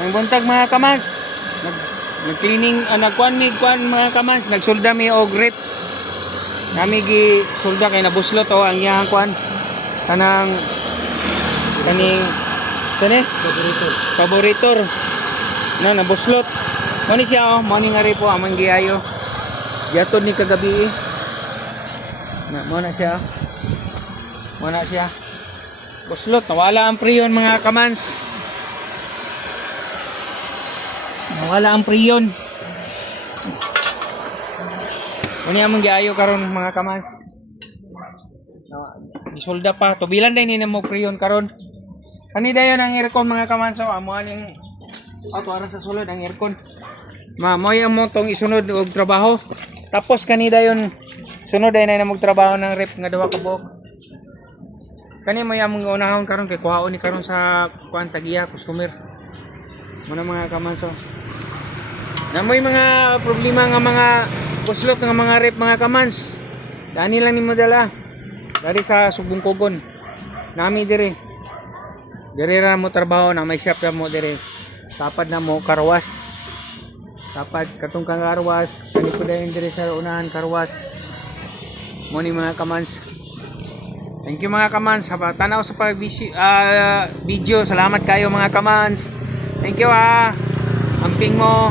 Ang buntag mga kamans. Nag-cleaning, nagkuan mga kamans, nagsulda mi og grip. Nami gi sulda kay nabuslot o ang iyang kuan. Kaning Paborator. Na nabuslot. Mo ni siya mo ni ngari po amang giayo. Yatod ni kagabi. Mo na siya. Buslot, nawala ang priyon mga kamans. Nawala ang priyon. Muni among giayo karon mga kamans. Gisulda pa, tubilan day ni mo priyon karon. Kani dayon ang aircon mga kamans, so amo aning aran sa sulod ang aircon. Mo mo tong isunod og trabaho. Tapos kani dayon sunod ay na magtrabaho ng rep nga duha ka buok. Kani mo among unahon karon kay kuhaon ni karon sa kuan tagiya customer. Muna mga kamans, so namoy mga problema nga mga buslot nga mga rep mga kamans. Dani lang nimo dala. Dari sa Subungkogon. Nami dire. Dire ra mo trabaho na may shop ra mo dire. Tapad na mo karwas. Tapad katong kang karwas, kani ko dayon dire sa unahan karwas. Mo ni mga kamans. Thank you mga kamans sa tanaw sa video. Salamat kayo mga kamans. Thank you Amping mo.